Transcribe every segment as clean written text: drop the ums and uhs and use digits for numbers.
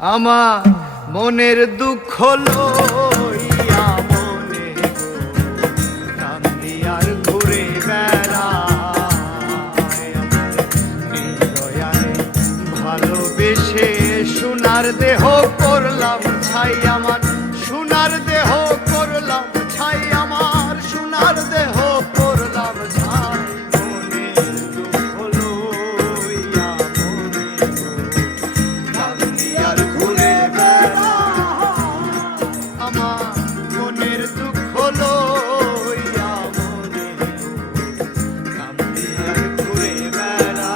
আমার মনের দুঃখ লইয়া মনে কান্দি আর ঘুরে বেড়ায়। ভালোবেসে সোনার দেহ করলাম ছাই আমার, সোনার দেহ করলাম ছাই আমার, সোনার দেহ করলাম ছাই। মনের দুঃখ লইয়া মনে কান্দি আর ঘুরে বেড়ায়। আমার মনের দুঃখ লইয়া মনে কান্দি আর ঘুরে বেড়ায়।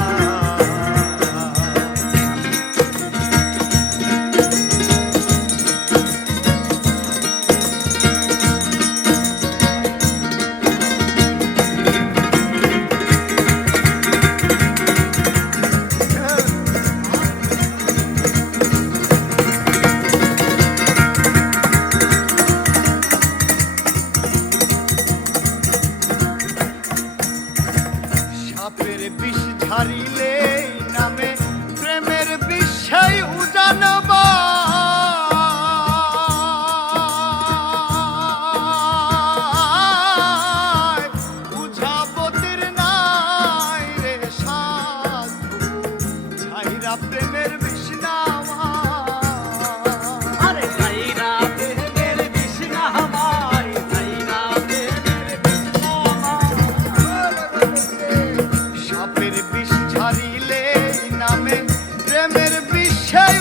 সাপের বিষ ঝাড়িলে নামে প্রেমের বিষয় উজানবা। বুঝাবতের নাই রে সাধু ছাইরা প্রেমের বিষ নামা। আরে ছাইরা প্রেমের বিষ নামাই, ছাইরা প্রেমের বিষ নামাই। সাপের বিষ ঝাড়িলে নামে প্রেমের বিষয়